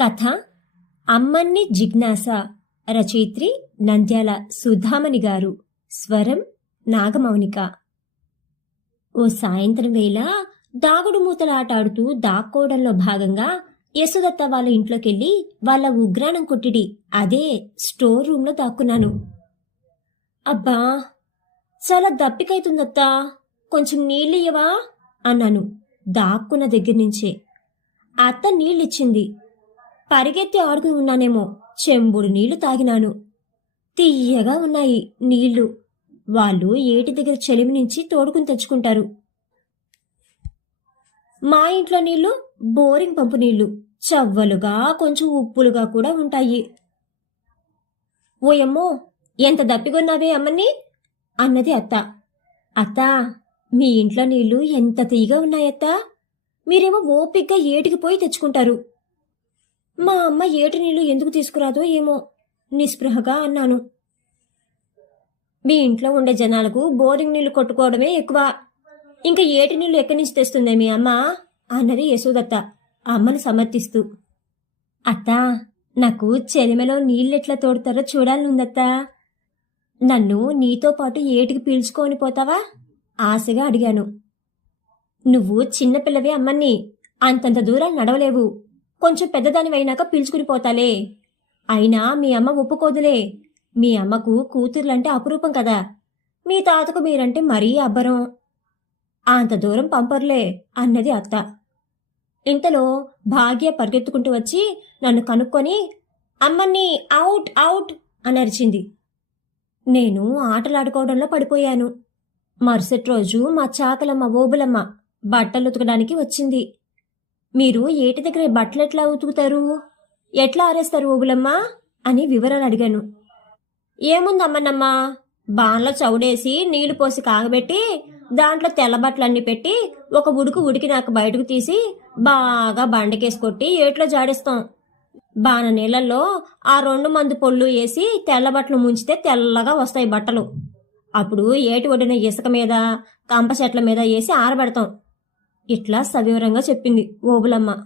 కథ అమ్మన్ని జిజ్ఞాస రచయిత్రి నంద్యాల సుధామణి గారు. స్వరం నాగమౌనిక. ఓ సాయంత్రం వేళ దాగుడు మూతలాటాడుతూ దాక్కోవడంలో భాగంగా యశోదత్త వాళ్ళ ఇంట్లోకెళ్ళి వాళ్ళ ఉగ్రాణం కొట్టిడి. అదే స్టోర్ రూమ్లో దాక్కున్నాను. అబ్బా! చాలా దప్పికైతుందత్తా. కొంచెం నీళ్ళియ్యవా అన్నాను. దాక్కున్న దగ్గర నుంచే. అత్త నీళ్ళిచ్చింది. పరిగెత్తి ఆడుకుని ఉన్నానేమో. చెంబుడు నీళ్ళు తాగినాను. తీయగా ఉన్నాయి నీళ్ళు. వాళ్ళు ఏటి దగ్గర చెలిమి నుంచి తోడుకుని తెచ్చుకుంటారు. మా ఇంట్లో నీళ్ళు బోరింగ్ పంపు నీళ్ళు. చవ్వలుగా కొంచెం ఉప్పులుగా కూడా ఉంటాయి. ఓయమ్మో ఎంత దప్పిగొన్నావే అమ్మని అన్నది అత్త. అత్త మీ ఇంట్లో నీళ్ళు ఎంత తీగా ఉన్నాయత్తా? మీరేమో ఓపిగ్గా ఏటికి పోయి తెచ్చుకుంటారు. మా అమ్మ ఏటి నీళ్ళు ఎందుకు తీసుకురాదో ఏమో నిస్పృహగా అన్నాను. మీ ఇంట్లో ఉండే జనాలకు బోరింగ్ నీళ్ళు కొట్టుకోవడమే ఎక్కువ. ఇంకా ఏటి నీళ్ళు ఎక్కడి నుంచి తెస్తుందే మీ అమ్మ? అన్నది యశోదత్త అమ్మను సమర్థిస్తూ. అత్తా నాకు చెలిమెలో నీళ్ళెట్లా తోడుతారో చూడాలనుందత్త. నన్ను నీతో పాటు ఏటికి పీల్చుకొని పోతావా? ఆశగా అడిగాను. నువ్వు చిన్నపిల్లవే అమ్మని అంతంత దూరం నడవలేవు. కొంచెం పెద్దదానివైనాక పీల్చుకుని పోతాలే అయినా మీ అమ్మ ఒప్పుకోదులే. మీ అమ్మకు కూతుర్లంటే అపురూపం కదా. మీ తాతకు మీరంటే మరీ అబ్బరం. అంత దూరం పంపర్లే అన్నది అత్త. ఇంతలో భాగ్య పరిగెత్తుకుంటూ వచ్చి నన్ను కనుక్కొని అమ్మని అవుట్ అవుట్ అని అరిచింది. నేను ఆటలాడుకోవడంలో పడిపోయాను. మరుసటి రోజు మా చాకలమ్మ ఓబులమ్మ బట్టలు ఉతకడానికి వచ్చింది. మీరు ఏటి దగ్గర బట్టలు ఎట్లా ఉతుకుతారు? ఎట్లా ఆరేస్తారు ఓగులమ్మా అని వివరాలు అడిగాను. ఏముందమ్మనమ్మా? బాన్లో చౌడేసి నీళ్ళు పోసి కాగబెట్టి దాంట్లో తెల్ల బట్టలన్నీ పెట్టి ఒక ఉడుకు ఉడికి నాకు బయటకు తీసి బాగా బండకేసి కొట్టి ఏట్లో జాడేస్తాం. బాణ నీళ్ళల్లో ఆ రెండు మంది పొళ్ళు వేసి తెల్ల బట్టలు ముంచితే తెల్లగా వస్తాయి బట్టలు. అప్పుడు ఏటి ఒడిన ఇసుక మీద కంప చెట్ల మీద వేసి ఆరబెడతాం. ఇట్లా సవివరంగా చెప్పింది ఓబులమ్మ.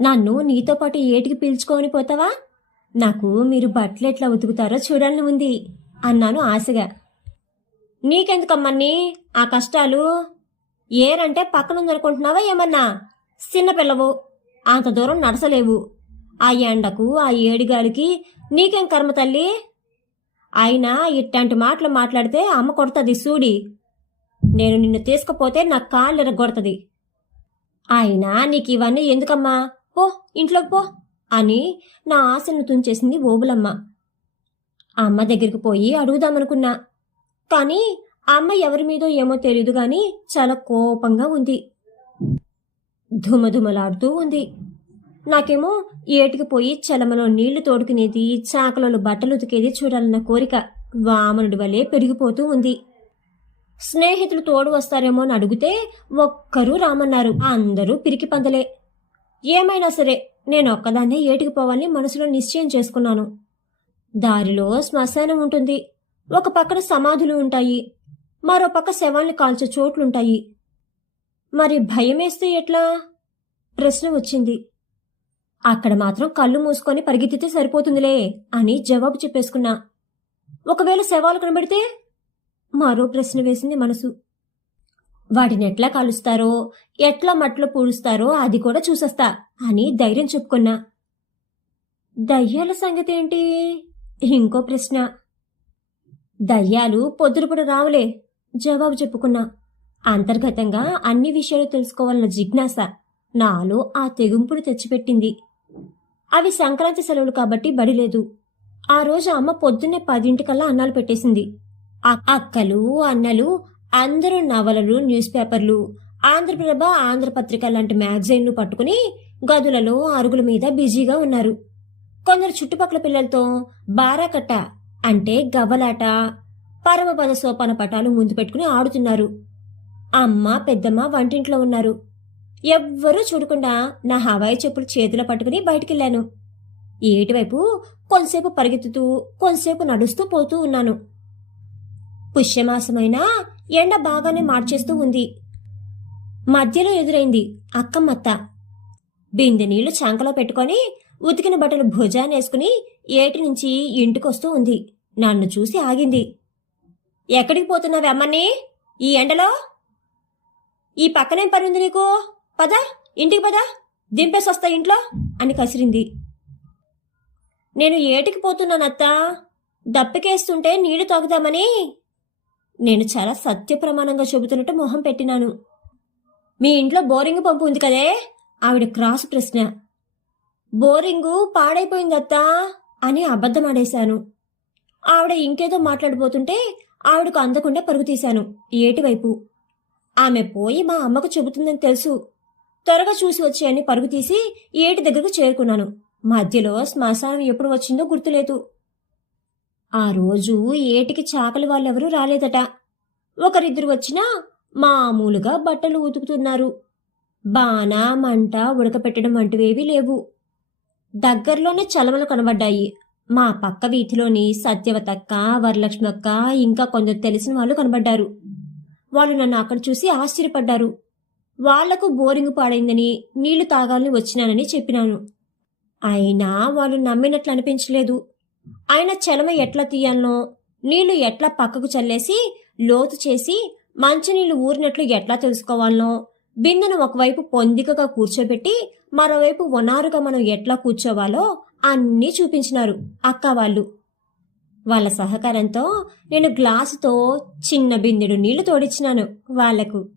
నన్ను నీతో పాటు ఏటికి పీల్చుకొని పోతావా? నాకు మీరు బట్టలు ఎట్లా ఉతుకుతారో చూడాలని ఉంది అన్నాను ఆశగా. నీకెందుకమ్మని ఆ కష్టాలు? ఏరంటే పక్కనుందనుకుంటున్నావా ఏమన్నా? చిన్నపిల్లవు అంత దూరం నడసలేవు. ఆ ఎండకు ఆ ఏడిగాలికి నీకేం కర్మ తల్లి? అయినా ఇట్లాంటి మాటలు మాట్లాడితే అమ్మ కొడుతుంది సూడి. నేను నిన్ను తీసుకుపోతే నా కాళ్ళు ఎరగొడుతుంది. అయినా నీకు ఇవన్నీ ఎందుకమ్మా? పో ఇంట్లోకి పో అని నా ఆశను తుంచేసింది ఓబులమ్మ. అమ్మ దగ్గరికి పోయి అడుగుదామనుకున్నా. కానీ అమ్మ ఎవరి మీదో ఏమో తెలియదు గాని చాలా కోపంగా ఉంది. ధుమధుమలాడుతూ ఉంది. నాకేమో ఏటికి పోయి చలమలో నీళ్ళు తోడుకునేది చాకలలో బట్టలు ఉతికేది చూడాలన్న కోరిక వామనుడి వలె పెరిగిపోతూ ఉంది. స్నేహితులు తోడు వస్తారేమో అని అడిగితే ఒక్కరూ రామన్నారు. అందరూ పిరికి పందలే. ఏమైనా సరే నేను ఒక్కదాన్నే ఏటికి పోవాలని మనసులో నిశ్చయం చేసుకున్నాను. దారిలో శ్మశానం ఉంటుంది. ఒక పక్కన సమాధులు ఉంటాయి. మరో పక్క శవాల్ని కాల్చే చోట్లుంటాయి. మరి భయమేస్తే ఎట్లా? ప్రశ్న వచ్చింది. అక్కడ మాత్రం కళ్ళు మూసుకొని పరిగెత్తితే సరిపోతుందిలే అని జవాబు చెప్పేసుకున్నా. ఒకవేళ శవాలు కనబడితే మరో ప్రశ్న వేసింది మనసు. వాటిని ఎట్లా కలుస్తారో ఎట్లా మట్లు పూడుస్తారో అది కూడా చూసేస్తా అని ధైర్యం చెప్పుకున్నా. దయ్యాల సంగతి ఏంటి ఇంకో ప్రశ్న. దయ్యాలు పొద్దురుపడు రావులే జవాబు చెప్పుకున్నా. అంతర్గతంగా అన్ని విషయాలు తెలుసుకోవాలన్న జిజ్ఞాస నాలో ఆ తెగుంపును తెచ్చిపెట్టింది. అవి సంక్రాంతి సెలవులు కాబట్టి బడిలేదు. ఆ రోజు అమ్మ పొద్దున్నే పదింటికల్లా అన్నాలు పెట్టేసింది. అక్కలు అన్నలు అందరూ నవలలు న్యూస్ పేపర్లు ఆంధ్రప్రభ ఆంధ్రపత్రిక లాంటి మ్యాగజైన్లు పట్టుకుని గదులలో అరుగుల మీద బిజీగా ఉన్నారు. కొందరు చుట్టుపక్కల పిల్లలతో బారాకట్ట అంటే గవ్వలాట పరమపద సోపాన పటాలు ముందు పెట్టుకుని ఆడుతున్నారు. అమ్మ పెద్దమ్మ వంటింట్లో ఉన్నారు. ఎవ్వరూ చూడకుండా నా హవాయి చెప్పులు చేతిలో పట్టుకుని బయటికెళ్ళాను. ఏటివైపు కొంతసేపు పరిగెత్తుతూ కొంతసేపు నడుస్తూ పోతూ ఉన్నాను. పుష్యమాసమైనా ఎండ బాగానే మార్చేస్తూ ఉంది. మధ్యలో ఎదురైంది అక్కమ్మత్త బిందె నీళ్ళు చాంకలో పెట్టుకొని ఉతికిన బట్టలు భుజానేసుకుని ఏటి నుంచి ఇంటికొస్తూ ఉంది. నన్ను చూసి ఆగింది. ఎక్కడికి పోతున్నావు అమ్మని ఈ ఎండలో? ఈ పక్కనేం పని ఉంది నీకు? పద ఇంటికి పద దింపేసొస్తా ఇంట్లో అని కసిరింది. నేను ఏటికి పోతున్నానత్తా? దప్పికేస్తుంటే నీళ్ళు తాగుదామని నేను చాలా సత్య ప్రమాణంగా చెబుతున్నట్టు మొహం పెట్టినాను. మీ ఇంట్లో బోరింగ్ పంపు ఉంది కదే? ఆవిడ క్రాస్ ప్రశ్న. బోరింగు పాడైపోయిందత్తా అని అబద్ధమాడేశాను ఆవిడ ఇంకేదో మాట్లాడిపోతుంటే ఆవిడకు అందకుండా పరుగు తీశాను ఏటివైపు. ఆమె పోయి మా అమ్మకు చెబుతుందని తెలుసు. త్వరగా చూసి వచ్చేయని పరుగు తీసి ఏటి దగ్గరకు చేరుకున్నాను. మధ్యలో శ్మశానం ఎప్పుడు వచ్చిందో గుర్తులేదు. ఆ రోజు ఏటికి చాకలి వాళ్ళెవరూ రాలేదట. ఒకరిద్దరు వచ్చినా మామూలుగా బట్టలు ఉతుకుతున్నారు. బాణ మంట ఉడకపెట్టడం వంటివేవీ లేవు. దగ్గరలోనే చలమలు కనబడ్డాయి. మా పక్క వీధిలోని సత్యవతక్క వరలక్ష్మక్క ఇంకా కొందరు తెలిసిన వాళ్ళు కనబడ్డారు. వాళ్ళు నన్ను అక్కడ చూసి ఆశ్చర్యపడ్డారు. వాళ్ళకు బోరింగ్ పాడైందని నీళ్ళు తాగాలని వచ్చినానని చెప్పినాను. అయినా వాళ్ళు నమ్మినట్లు అనిపించలేదు. ఆయన చలమ ఎట్లా తీయాలనో నీళ్ళు ఎట్లా పక్కకు చల్లేసి లోతు చేసి మంచినీళ్ళు ఊరినట్లు ఎట్లా తెలుసుకోవాలనో బిందెను ఒకవైపు పొందికగా కూర్చోబెట్టి మరోవైపు వనారుగా మనం ఎట్లా కూర్చోవాలో అన్నీ చూపించినారు అక్క వాళ్ళు. వాళ్ళ సహకారంతో నేను గ్లాసుతో చిన్న బిందెడు నీళ్ళు తోడిచ్చినాను వాళ్ళకు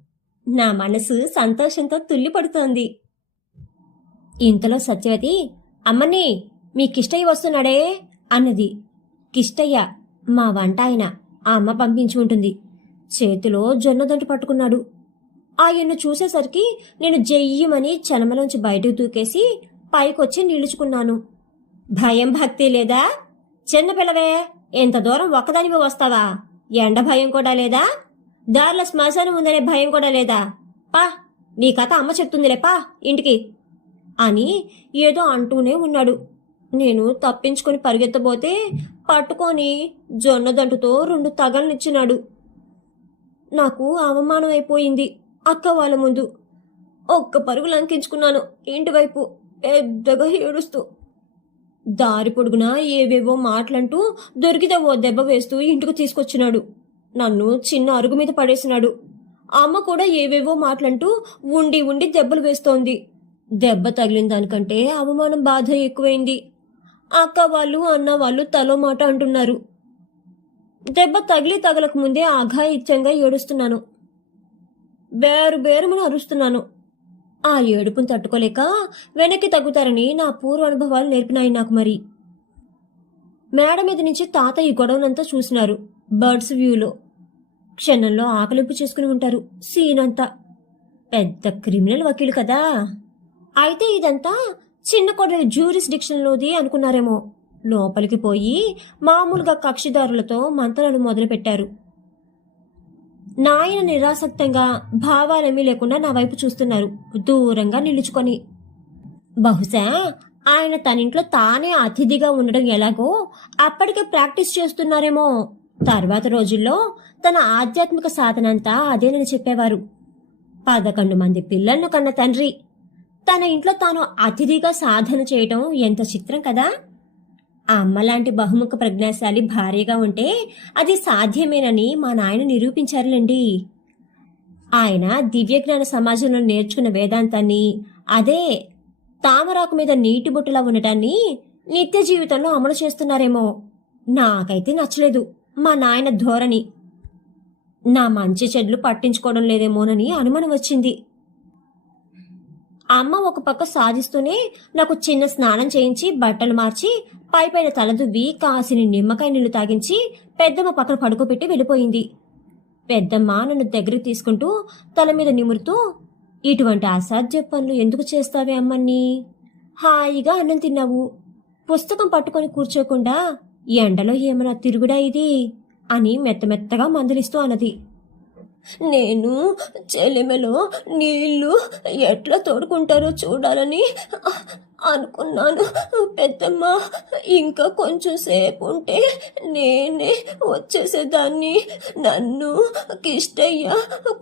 నా మనసు సంతోషంతో తుల్లిపడుతోంది. ఇంతలో సత్యవతి అమ్మని మీ కిష్టయ్య వస్తున్నాడే. అన్నది. కిష్టయ్య మా వంట ఆయన ఆ అమ్మ పంపించి ఉంటుంది. చేతిలో జొన్నదొంటి పట్టుకున్నాడు. ఆయన్ను చూసేసరికి నేను జయ్యమని చలమలోంచి బయటకు దూకేసి పైకొచ్చి నిలుచుకున్నాను. భయం భక్తి లేదా? చిన్నపిల్లవే ఎంత దూరం ఒక్కదానివి వస్తావా? ఎండ భయం కూడా లేదా? దారిలో శ్మశానం ఉందనే భయం కూడా లేదా? పా నీ కథ అమ్మ చెప్తుందిలే పా ఇంటికి అని ఏదో అంటూనే ఉన్నాడు. నేను తప్పించుకొని పరిగెత్తబోతే పట్టుకొని జొన్నదంటుతో రెండు తగలనిచ్చినాడు. నాకు అవమానం అయిపోయింది అక్క వాళ్ళ ముందు. ఒక్క పరుగు లంకించుకున్నాను ఇంటివైపు పెద్దగా ఏడుస్తూ. దారి పొడుగున ఏవేవో మాటలంటూ దొరికితే ఓ దెబ్బ వేస్తూ ఇంటికి తీసుకొచ్చినాడు. నన్ను చిన్న అరుగు మీద పడేసినాడు. అమ్మ కూడా ఏవేవో మాటలంటూ ఉండి ఉండి దెబ్బలు వేస్తోంది. దెబ్బ తగిలిన దానికంటే అవమానం బాధ ఎక్కువైంది. అక్క వాళ్ళు అన్న వాళ్ళు తలో మాట అంటున్నారు. దెబ్బ తగిలి తగలక ముందే అఘాయిత్యంగా ఏడుస్తున్నాను. బేరు బేరుమని అరుస్తున్నాను. ఆ ఏడుపును తట్టుకోలేక వెనక్కి తగ్గుతారని నా పూర్వ అనుభవాలు నేర్పినాయి నాకు మరి. మేడ మీద నుంచి తాత ఈ గొడవనంతా చూసినారు బర్డ్స్ వ్యూలో. క్షణంలో ఆకలింపు చేసుకుని ఉంటారు సీన్ అంతా పెద్ద క్రిమినల్ వకీలు కదా. అయితే ఇదంతా చిన్న కొడలి జ్యూరిస్డిక్షన్లోది అనుకున్నారేమో. లోపలికి పోయి మామూలుగా కక్షిదారులతో మంత్రాలు మొదలుపెట్టారు. నాయన నిరాసక్తంగా భావాలేమీ లేకుండా నా వైపు చూస్తున్నారు. దూరంగా నిలుచుకొని. బహుశా ఆయన తనింట్లో తానే అతిథిగా ఉండడం ఎలాగో అప్పటికే ప్రాక్టీస్ చేస్తున్నారేమో. తర్వాత రోజుల్లో తన ఆధ్యాత్మిక సాధనంతా అదేనని చెప్పేవారు. పదకొండు మంది పిల్లలను కన్న తండ్రి. తన ఇంట్లో తాను అతిథిగా సాధన చేయటం ఎంత చిత్రం కదా? ఆ అమ్మలాంటి బహుముఖ ప్రజ్ఞాశాలి భార్యగా ఉంటే అది సాధ్యమేనని మా నాయన నిరూపించారులేండి. ఆయన దివ్యజ్ఞాన సమాజంలో నేర్చుకున్న వేదాంతాన్ని అదే తామరాకు మీద నీటి బుట్టలా ఉండటాన్ని నిత్య జీవితంలో అమలు చేస్తున్నారేమో. నాకైతే నచ్చలేదు. మా నాయన ధోరణి. నా మంచి చెడ్లు పట్టించుకోవడం లేదేమోనని అనుమానం వచ్చింది. అమ్మ ఒక పక్క సాధిస్తూనే నాకు చిన్న స్నానం చేయించి బట్టలు మార్చి పైపైన తలదువ్వి కాసిని నిమ్మకాయ నీళ్ళు తాగించి పెద్దమ్మ పక్కన పడుకోబెట్టి వెళ్ళిపోయింది. పెద్దమ్మ నన్ను దగ్గరికి తీసుకుంటూ తల మీద నిమురుతూ ఇటువంటి అసాధ్య పనులు ఎందుకు చేస్తావే అమ్మని హాయిగా అన్నం తిన్నావు. పుస్తకం పట్టుకొని కూర్చోకుండా ఎండలో ఏమైనా తిరుగుడా ఇది? అని మెత్తమెత్తగా మందలిస్తూ అన్నది. నేను చెలిమెలో నీళ్ళు ఎట్లా తోడుకుంటారో చూడాలని అనుకున్నాను. పెద్దమ్మ ఇంకా కొంచెం సేపు ఉంటే నేనే వచ్చేసేదాన్ని. నన్ను కిష్టయ్య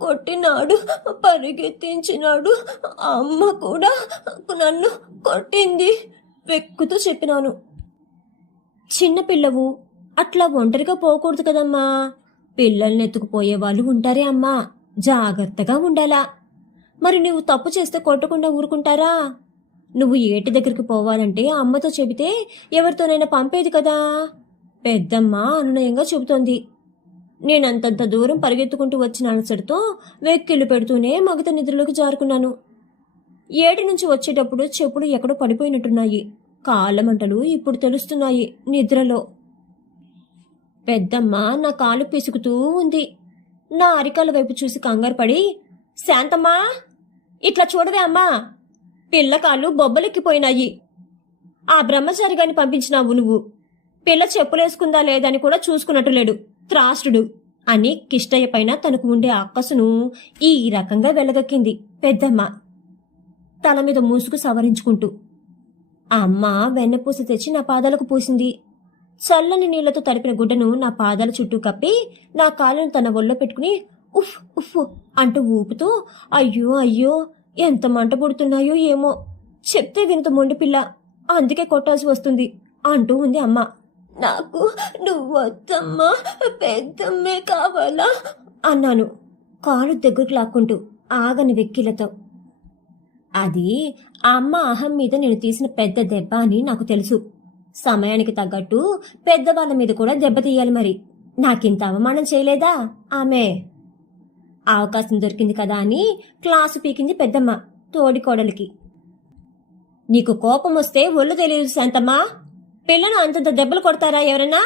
కొట్టినాడు పరిగెత్తించినాడు. అమ్మ కూడా నన్ను కొట్టింది వెక్కుతూ చెప్పినాను. చిన్నపిల్లవు అట్లా ఒంటరిగా పోకూడదు కదమ్మా. పిల్లల్ని ఎత్తుకుపోయే వాళ్ళు ఉంటారే అమ్మా. జాగ్రత్తగా ఉండాలా. మరి నువ్వు తప్పు చేస్తే కొట్టకుండా ఊరుకుంటారా? నువ్వు ఏటి దగ్గరికి పోవాలంటే అమ్మతో చెబితే ఎవరితోనైనా పంపేది కదా? పెద్దమ్మ అనునయంగా చెబుతోంది. నేనంతంత దూరం పరిగెత్తుకుంటూ వచ్చిన అలసడితో వెక్కిళ్ళు పెడుతూనే మగత నిద్రలోకి జారుకున్నాను. ఏటి నుంచి వచ్చేటప్పుడు చెప్పులు ఎక్కడో పడిపోయినట్టున్నాయి. కాళ్ళ మంటలు ఇప్పుడు తెలుస్తున్నాయి నిద్రలో. పెద్దమ్మ నా కాలు పిసుకుతూ ఉంది. నా అరికాల వైపు చూసి కంగారు పడి శాంతమ్మా ఇట్లా చూడవే అమ్మా. పిల్లకాళ్ళు బొబ్బలెక్కిపోయినాయి. ఆ బ్రహ్మచారి గాని పంపించినావు నువ్వు. పిల్ల చెప్పులేసుకుందా లేదని కూడా చూసుకున్నట్టు లేడు. త్రాసుడు అని కిష్టయ్య పైన తనకు ఉండే అక్కసును ఈ రకంగా వెళ్ళగక్కింది పెద్దమ్మ. తల మీద మూసుకు సవరించుకుంటూ అమ్మ వెన్నపూస తెచ్చి నా పాదాలకు పూసింది. చల్లని నీళ్ళతో తడిపిన గుడ్డను నా పాదాల చుట్టూ కప్పి నా కాళ్ళను తన ఒళ్ళో పెట్టుకుని ఉఫ్ ఉఫ్ అంటూ ఊపుతూ అయ్యో అయ్యో ఎంత మంట పుడుతున్నాయో ఏమో. చెప్తే వింత మొండి పిల్ల. అందుకే కొట్టాల్సి వస్తుంది అంటూ ఉంది అమ్మ. నాకు నువ్వొద్దమ్మా పెద్దమ్మే కావాలా? అన్నాను కాలు దగ్గరకు లాక్కుంటూ ఆగని వెక్కిలతో. అది ఆ అమ్మ అహం మీద నేను తీసిన పెద్ద దెబ్బ అని నాకు తెలుసు. సమయానికి తగ్గట్టు పెద్దవాళ్ళ మీద కూడా దెబ్బ తీయాలి మరి. నాకింత అవమానం చేయలేదా? ఆమె. అవకాశం దొరికింది కదా అని క్లాసు పీకింది పెద్దమ్మ తోడి కోడలికి. నీకు కోపం వస్తే ఒళ్ళు తెలియదు శాంతమ్మా. పిల్లను అంతంత దెబ్బలు కొడతారా ఎవరైనా?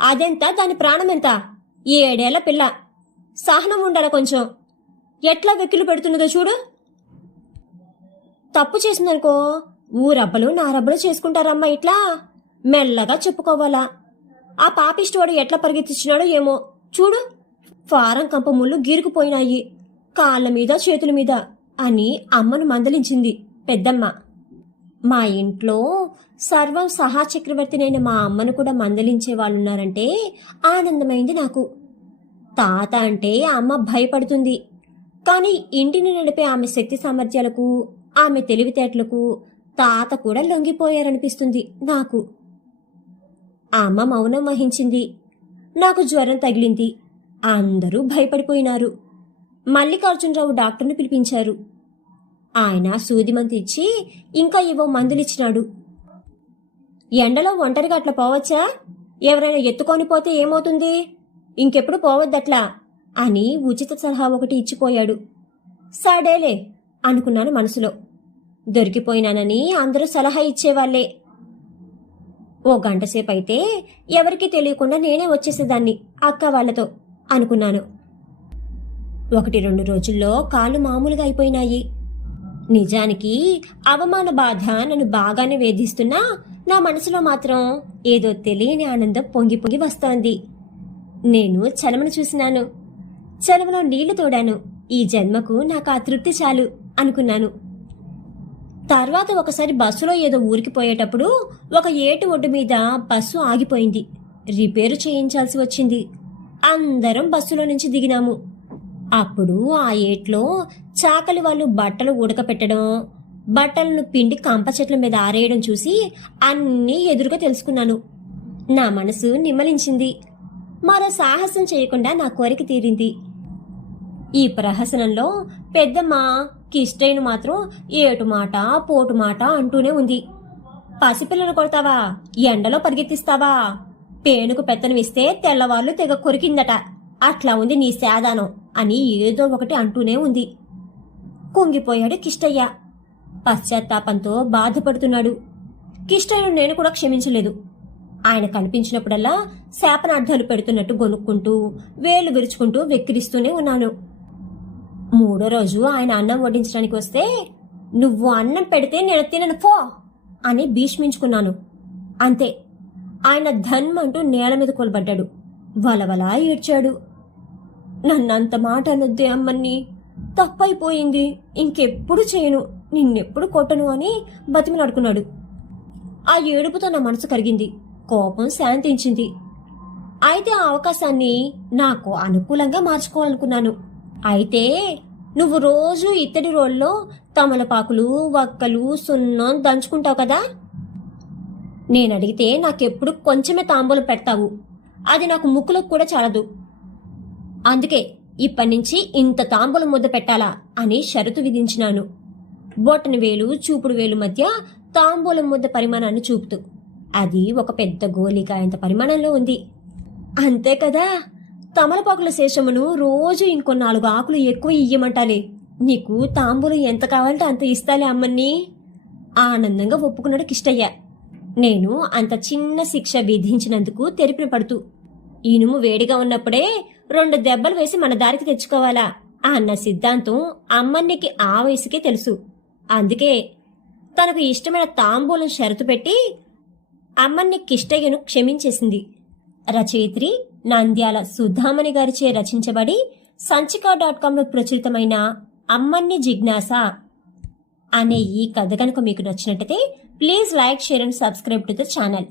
అదెంత? దాని ప్రాణం ఎంత? ఏడేళ్ళ పిల్ల. సహనం ఉండాలా కొంచెం? ఎట్లా వెక్కిలు పెడుతున్నదో చూడు. తప్పు చేసిందనుకో ఊరబ్బలు నారబ్బలు చేసుకుంటారమ్మా ఇట్లా. మెల్లగా చెప్పుకోవాలా. ఆ పాపిష్టోడు ఎట్లా పరిగెత్తిచ్చినాడో ఏమో. చూడు ఫారం కంప ముళ్ళు గీరుకుపోయినాయి. కాళ్ళ మీద చేతుల మీద అని అమ్మను మందలించింది పెద్దమ్మ. మా ఇంట్లో సర్వం సహా చక్రవర్తినైన మా అమ్మను కూడా మందలించే వాళ్ళున్నారంటే ఆనందమైంది నాకు. తాత అంటే అమ్మ భయపడుతుంది. కానీ ఇంటిని నడిపే ఆమె శక్తి సామర్థ్యాలకు ఆమె తెలివితేటలకు తాత కూడా లొంగిపోయారనిపిస్తుంది నాకు. అమ్మ మౌనం వహించింది. నాకు జ్వరం తగిలింది. అందరూ భయపడిపోయినారు. మల్లికార్జునరావు డాక్టర్ను పిలిపించారు. ఆయన సూదిమంతి ఇచ్చి ఇంకా ఏవో మందులిచ్చినాడు. ఎండలో ఒంటరిగా అట్లా పోవచ్చా? ఎవరైనా ఎత్తుకొని పోతే ఏమవుతుంది? ఇంకెప్పుడు పోవద్దట్లా? అని ఉచిత సలహా ఒకటి ఇచ్చిపోయాడు. సడేలే అనుకున్నాను మనసులో. దొరికిపోయినానని అందరూ సలహా ఇచ్చేవాళ్ళే ఓ గంటసేపు అయితే ఎవరికీ తెలియకుండా నేనే వచ్చేసేదాన్ని అక్క వాళ్ళతో అనుకున్నాను. ఒకటి రెండు రోజుల్లో కాళ్ళు మామూలుగా అయిపోయినాయి. నిజానికి అవమాన బాధ నన్ను బాగానే వేధిస్తున్నా నా మనసులో మాత్రం ఏదో తెలియని ఆనందం పొంగి పొంగి వస్తోంది. నేను చలమను చూసినాను. చలమలో నీళ్ళు తోడాను. ఈ జన్మకు నాకు ఆ తృప్తి చాలు అనుకున్నాను. తర్వాత ఒకసారి బస్సులో ఏదో ఊరికి పోయేటప్పుడు ఒక ఏటు ఒడ్డు మీద బస్సు ఆగిపోయింది. రిపేరు చేయించాల్సి వచ్చింది. అందరం బస్సులో నుంచి దిగినాము. అప్పుడు ఆ ఏట్లో చాకలి వాళ్ళు బట్టలు ఉడకపెట్టడం బట్టలను పిండి కంప చెట్ల మీద ఆరేయడం చూసి అన్నీ ఎదురుగా తెలుసుకున్నాను. నా మనసు నిమ్మలించింది. మరో సాహసం చేయకుండా నా కోరిక తీరింది. ఈ ప్రహసనంలో పెద్దమ్మ కిష్టైన మాత్రం ఏటు మాట పోటు మాట అంటూనే ఉంది. పసిపిల్లలు కొడతావా? ఎండలో పరిగెత్తిస్తావా? పేనుకు పెత్తనమిస్తే తెల్లవార్లు తెగ కొరికిందట. అట్లా ఉంది నీ సేదానం అని ఏదో ఒకటి అంటూనే ఉంది. కుంగిపోయాడు కిష్టయ్య. పశ్చాత్తాపంతో బాధపడుతున్నాడు. కిష్టయ్యను నేను కూడా క్షమించలేదు. ఆయన కనిపించినప్పుడల్లా శాపనార్థాలు పెడుతున్నట్టు గొనుక్కుంటూ వేలు విరుచుకుంటూ వెక్కిరిస్తూనే ఉన్నాను. మూడో రోజు ఆయన అన్నం వడ్డించడానికి వస్తే నువ్వు అన్నం పెడితే నేను తినను పో అని భీష్మించుకున్నాను. అంతే. ఆయన ధన్మ అంటూ నేల మీద కొలబడ్డాడు. వలవలా ఏడ్చాడు. నన్నంత మాట అనొద్దే అమ్మని తప్పైపోయింది. ఇంకెప్పుడు చేయను. నిన్నెప్పుడు కొట్టను అని బతిమలాడుకున్నాడు. ఆ ఏడుపుతో నా మనసు కరిగింది. కోపం శాంతించింది. అయితే ఆ అవకాశాన్ని నాకు అనుకూలంగా మార్చుకోవాలనుకున్నాను. అయితే నువ్వు రోజు ఇత్తడి రోల్లో తమలపాకులు వక్కలు సున్నం దంచుకుంటావు కదా? నేను అడిగితే నాకెప్పుడు కొంచెమే తాంబూలం పెడతావు. అది నాకు ముక్కులకు కూడా చాలదు. అందుకే ఇప్పటి నుంచి ఇంత తాంబూలం ముద్ద పెట్టాలా అని షరతు విధించినాను. బొట్టని వేలు చూపుడు వేలు మధ్య తాంబూలం ముద్ద పరిమాణాన్ని చూపుతూ. అది ఒక పెద్ద గోలికాయంత పరిమాణంలో ఉంది. అంతే కదా? తమలపాకుల శేషమును రోజు ఇంకో నాలుగు ఆకులు ఎక్కువ ఇయ్యమంటాలే. నీకు తాంబూలు ఎంత కావాలంటే అంత ఇస్తాలే అమ్మని ఆనందంగా ఒప్పుకున్నాడు కిష్టయ్య. నేను అంత చిన్న శిక్ష విధించినందుకు తెరిపిన పడుతూ ఇనుము వేడిగా ఉన్నప్పుడే రెండు దెబ్బలు వేసి మన దారికి తెచ్చుకోవాలా అన్న సిద్ధాంతం అమ్మన్నికి ఆ వయసుకే తెలుసు. అందుకే తనకు ఇష్టమైన తాంబూలం షరతు పెట్టి అమ్మన్ని కిష్టయ్యను క్షమించేసింది. రచయిత్రి నంద్యాల సుధామణి గారిచే రచించబడి సంచిక డాట్ కాంలో ప్రచురితమైన అమ్మన్ని జిజ్ఞాస అనే ఈ కథ కనుక మీకు నచ్చినట్టయితే please like share and subscribe to the channel.